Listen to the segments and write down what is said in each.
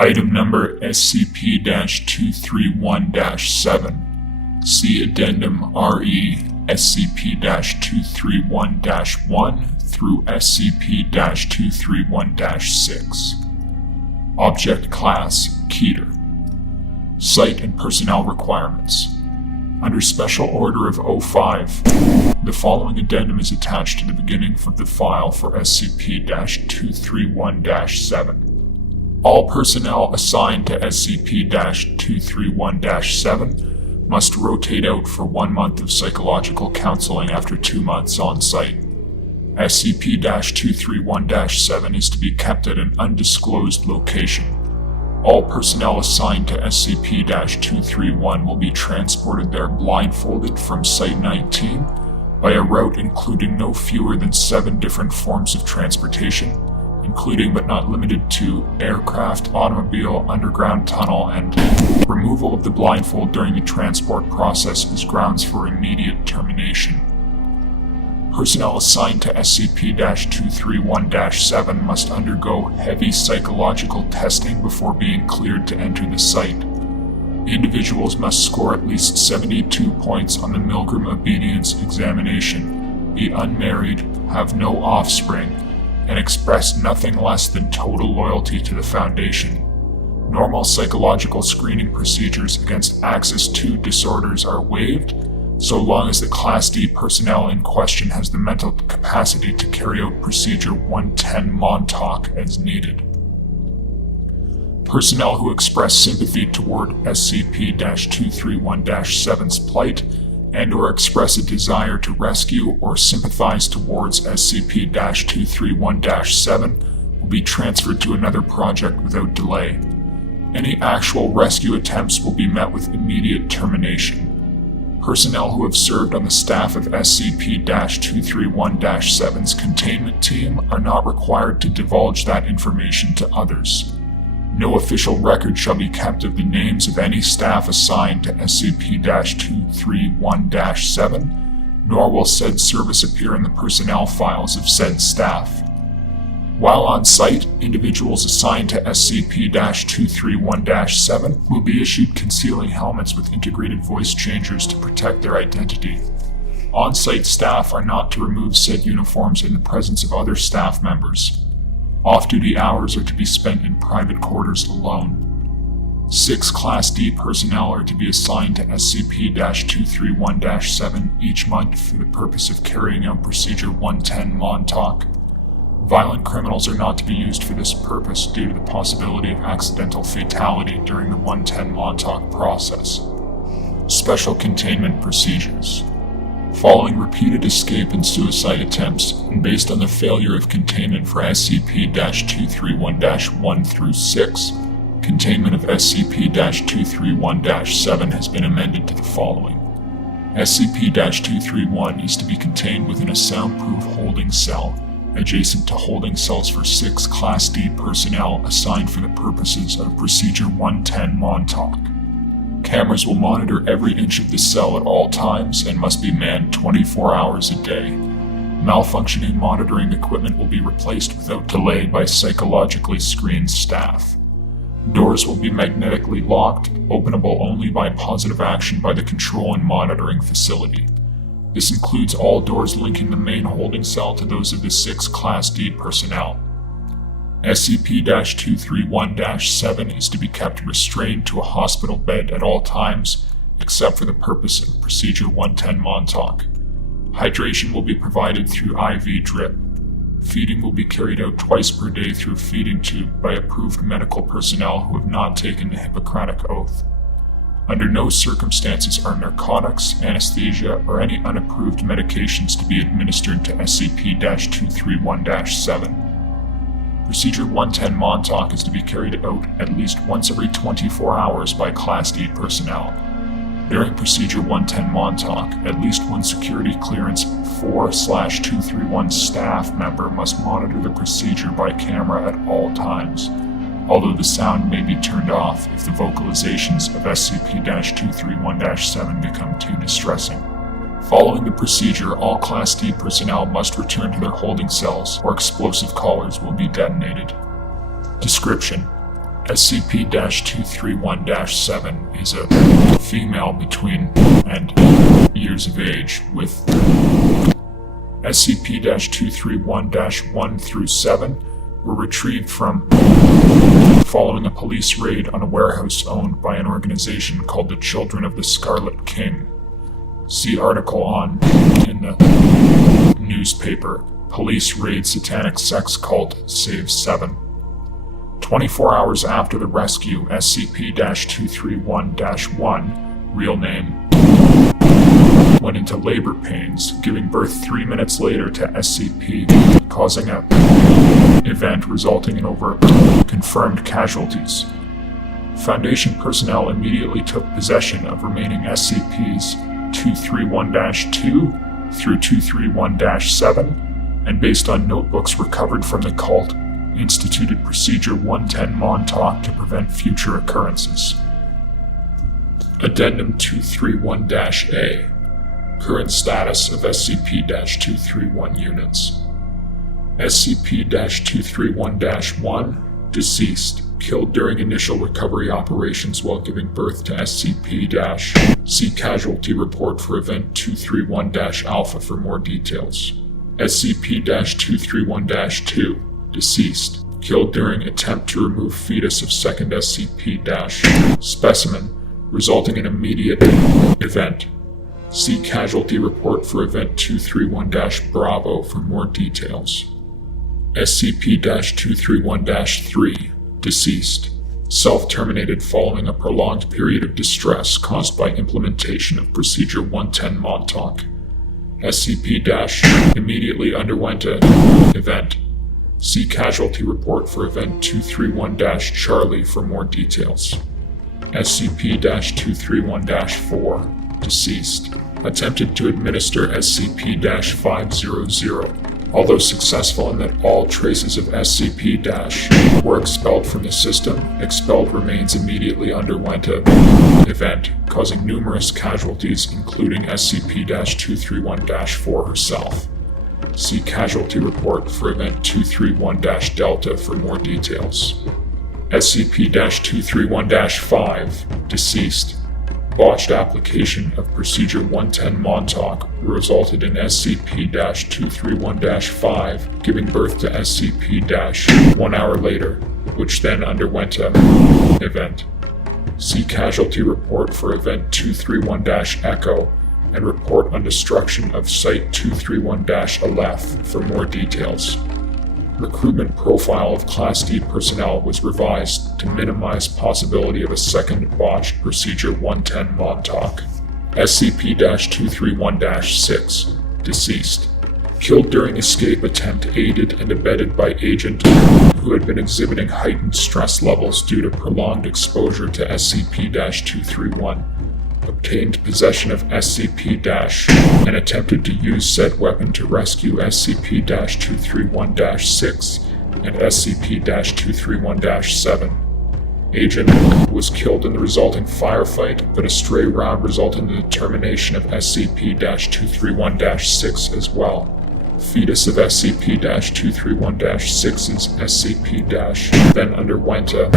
Item number SCP-231-7. See Addendum RE SCP-231-1 through SCP-231-6. Object Class Keter. Site and Personnel Requirements. Under Special Order of 05, the following addendum is attached to the beginning of the file for SCP-231-7. All personnel assigned to SCP-231-7 must rotate out for 1 month of psychological counseling after 2 months on site. SCP-231-7 is to be kept at an undisclosed location. All personnel assigned to SCP-231 will be transported there blindfolded from Site-19 by a route including no fewer than 7 different forms of transportation, including but not limited to aircraft, automobile, underground tunnel, and removal of the blindfold during the transport process is grounds for immediate termination. Personnel assigned to SCP-231-7 must undergo heavy psychological testing before being cleared to enter the site. Individuals must score at least 72 points on the Milgram Obedience Examination, be unmarried, have no offspring, and express nothing less than total loyalty to the Foundation. Normal psychological screening procedures against Axis II disorders are waived, so long as the Class D personnel in question has the mental capacity to carry out Procedure 110 Montauk as needed. Personnel who express sympathy toward SCP-231-7's plight and/or express a desire to rescue or sympathize towards SCP-231-7 will be transferred to another project without delay. Any actual rescue attempts will be met with immediate termination. Personnel who have served on the staff of SCP-231-7's containment team are not required to divulge that information to others. No official record shall be kept of the names of any staff assigned to SCP-231-7, nor will said service appear in the personnel files of said staff. While on site, individuals assigned to SCP-231-7 will be issued concealing helmets with integrated voice changers to protect their identity. On-site staff are not to remove said uniforms in the presence of other staff members. Off-duty hours are to be spent in private quarters alone. 6 Class D personnel are to be assigned to SCP-231-7 each month for the purpose of carrying out Procedure 110 Montauk. Violent criminals are not to be used for this purpose due to the possibility of accidental fatality during the 110 Montauk process. Special Containment Procedures. Following repeated escape and suicide attempts, and based on the failure of containment for SCP-231-1 through 6, containment of SCP-231-7 has been amended to the following. SCP-231 is to be contained within a soundproof holding cell, adjacent to holding cells for 6 Class D personnel assigned for the purposes of Procedure 110 Montauk. Cameras will monitor every inch of the cell at all times and must be manned 24 hours a day. Malfunctioning monitoring equipment will be replaced without delay by psychologically screened staff. Doors will be magnetically locked, openable only by positive action by the control and monitoring facility. This includes all doors linking the main holding cell to those of the 6 Class D personnel. SCP-231-7 is to be kept restrained to a hospital bed at all times, except for the purpose of Procedure 110 Montauk. Hydration will be provided through IV drip. Feeding will be carried out twice per day through feeding tube by approved medical personnel who have not taken the Hippocratic Oath. Under no circumstances are narcotics, anesthesia, or any unapproved medications to be administered to SCP-231-7. Procedure 110 Montauk is to be carried out at least once every 24 hours by Class D personnel. During Procedure 110 Montauk, at least one security clearance 4/231 staff member must monitor the procedure by camera at all times, although the sound may be turned off if the vocalizations of SCP-231-7 become too distressing. Following the procedure, all Class D personnel must return to their holding cells or explosive collars will be detonated. Description: SCP-231-7 is a female between and years of age with SCP-231-1 through 7 were retrieved from following a police raid on a warehouse owned by an organization called the Children of the Scarlet King. See article on in the newspaper, Police Raid Satanic Sex Cult Save 7. 24 hours after the rescue, SCP-231-1, real name, went into labor pains, giving birth 3 minutes later to SCP, causing an event resulting in over confirmed casualties. Foundation personnel immediately took possession of remaining SCPs 231-2 through 231-7, and based on notebooks recovered from the cult, instituted Procedure 110 Montauk to prevent future occurrences. Addendum 231-A. Current status of SCP-231 units. SCP-231-1, deceased, killed during initial recovery operations while giving birth to SCP- See Casualty Report for Event 231-Alpha for more details. SCP-231-2, deceased, killed during attempt to remove fetus of second SCP- specimen, resulting in immediate event. See Casualty Report for Event 231-Bravo for more details. SCP-231-3, deceased, self-terminated following a prolonged period of distress caused by implementation of Procedure 110 Montauk. SCP- immediately underwent an event. See Casualty Report for Event 231-Charlie for more details. SCP-231-4, deceased, attempted to administer SCP-500. Although successful in that all traces of SCP- were expelled from the system, expelled remains immediately underwent an event, causing numerous casualties, including SCP-231-4 herself. See Casualty Report for Event 231-Delta for more details. SCP-231-5, deceased, botched application of Procedure 110 Montauk resulted in SCP-231-5 giving birth to SCP- 1 hour later, which then underwent an event. See Casualty Report for Event 231-Echo and Report on Destruction of Site 231-Aleph for more details. Recruitment profile of Class D personnel was revised to minimize possibility of a second botched Procedure 110 Montauk. SCP-231-6, deceased, killed during escape attempt aided and abetted by agent who had been exhibiting heightened stress levels due to prolonged exposure to SCP-231. Obtained possession of SCP- and attempted to use said weapon to rescue SCP-231-6 and SCP-231-7. Agent was killed in the resulting firefight, but a stray round resulted in the termination of SCP-231-6 as well. Fetus of SCP-231-6's SCP- then underwent an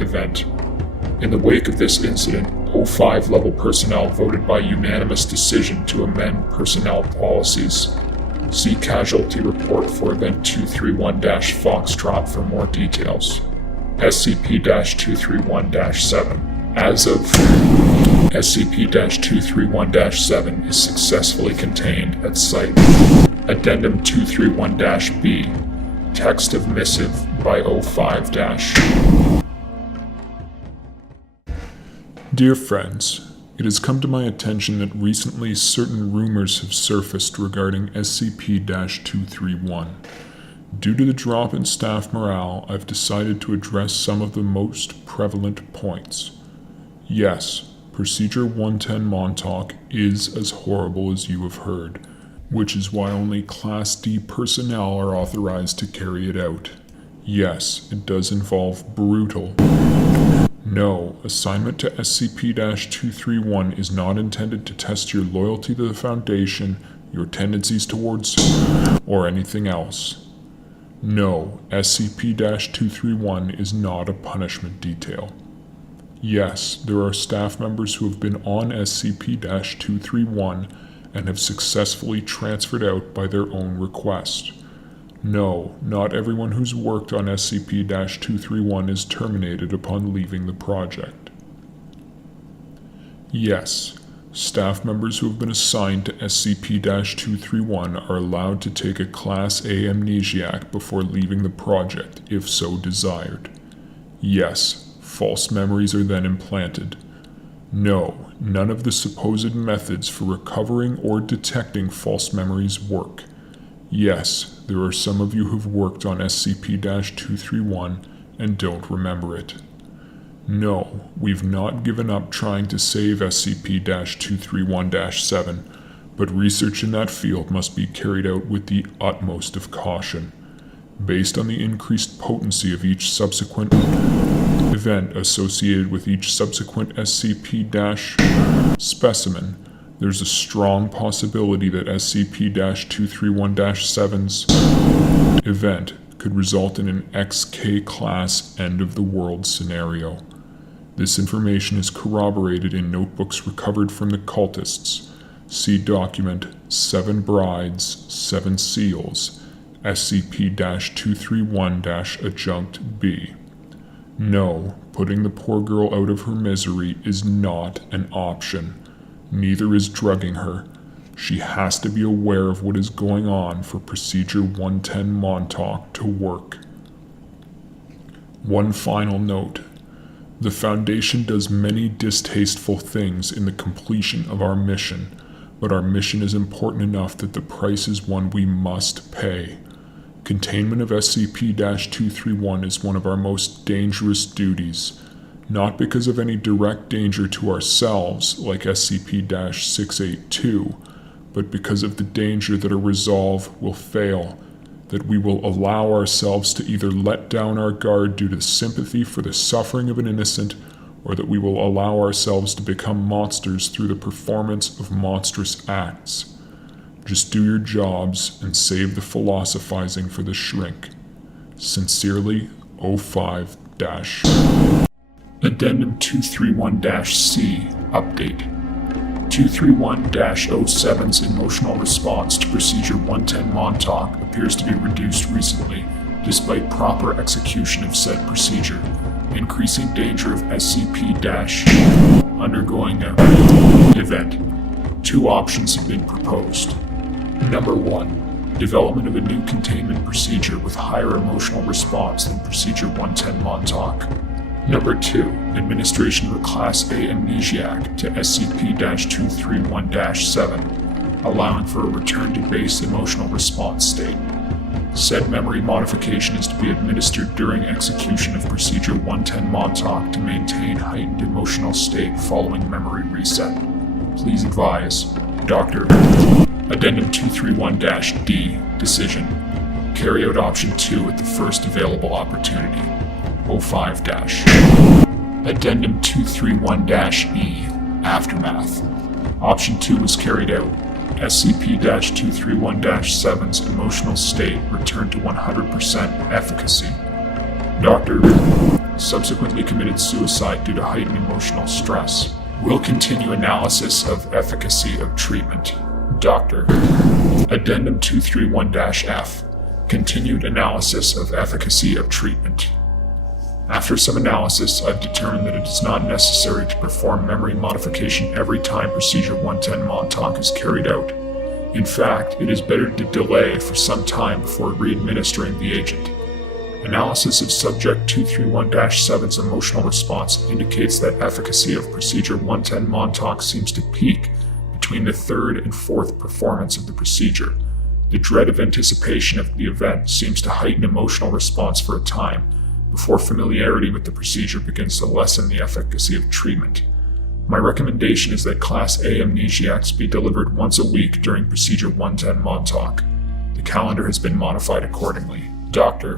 event. In the wake of this incident, O5 level personnel voted by unanimous decision to amend personnel policies. See Casualty Report for Event 231-Foxtrot for more details. SCP-231-7. As of SCP-231-7 is successfully contained at Site. Addendum 231-B. Text of missive by O5-. Dear friends, it has come to my attention that recently certain rumors have surfaced regarding SCP-231. Due to the drop in staff morale, I've decided to address some of the most prevalent points. Yes, Procedure 110 Montauk is as horrible as you have heard, which is why only Class D personnel are authorized to carry it out. Yes, it does involve brutal. No, assignment to SCP-231 is not intended to test your loyalty to the Foundation, your tendencies towards, or anything else. No, SCP-231 is not a punishment detail. Yes, there are staff members who have been on SCP-231 and have successfully transferred out by their own request. No, not everyone who's worked on SCP-231 is terminated upon leaving the project. Yes, staff members who have been assigned to SCP-231 are allowed to take a Class A amnesiac before leaving the project, if so desired. Yes, false memories are then implanted. No, none of the supposed methods for recovering or detecting false memories work. Yes, there are some of you who've worked on SCP-231 and don't remember it. No, we've not given up trying to save SCP-231-7, but research in that field must be carried out with the utmost of caution. Based on the increased potency of each subsequent event associated with each subsequent SCP-specimen, there's a strong possibility that SCP-231-7's event could result in an XK-class end-of-the-world scenario. This information is corroborated in notebooks recovered from the cultists. See document 7 Brides, 7 Seals, SCP-231-Adjunct B. No, putting the poor girl out of her misery is not an option. Neither is drugging her. She has to be aware of what is going on for Procedure 110 Montauk to work. One final note. The Foundation does many distasteful things in the completion of our mission, but our mission is important enough that the price is one we must pay. Containment of SCP-231 is one of our most dangerous duties, not because of any direct danger to ourselves like SCP-682, but because of the danger that a resolve will fail, that we will allow ourselves to either let down our guard due to sympathy for the suffering of an innocent, or that we will allow ourselves to become monsters through the performance of monstrous acts. Just do your jobs and save the philosophizing for the shrink. Sincerely, 05- Addendum 231-C Update 231-07's emotional response to Procedure 110 Montauk appears to be reduced recently, despite proper execution of said procedure, increasing danger of SCP- undergoing an event. 2 options have been proposed. Number 1. Development of a new containment procedure with higher emotional response than Procedure 110 Montauk. Number 2. Administration of a Class A amnesiac to SCP-231-7, allowing for a return to base emotional response state. Said memory modification is to be administered during execution of Procedure 110 Montauk to maintain heightened emotional state following memory reset. Please advise, Dr. Addendum 231-D Decision. Carry out Option 2 at the first available opportunity. 05- Addendum 231-E Aftermath. Option 2 was carried out. SCP-231-7's emotional state returned to 100% efficacy. Doctor subsequently committed suicide due to heightened emotional stress. Will continue analysis of efficacy of treatment. Doctor. Addendum 231-F. Continued analysis of efficacy of treatment. After some analysis, I've determined that it is not necessary to perform memory modification every time Procedure 110 Montauk is carried out. In fact, it is better to delay for some time before re-administering the agent. Analysis of Subject 231-7's emotional response indicates that efficacy of Procedure 110 Montauk seems to peak between the 3rd and 4th performance of the procedure. The dread of anticipation of the event seems to heighten emotional response for a time, before familiarity with the procedure begins to lessen the efficacy of treatment. My recommendation is that Class A amnesiacs be delivered once a week during Procedure 110 Montauk. The calendar has been modified accordingly. Doctor.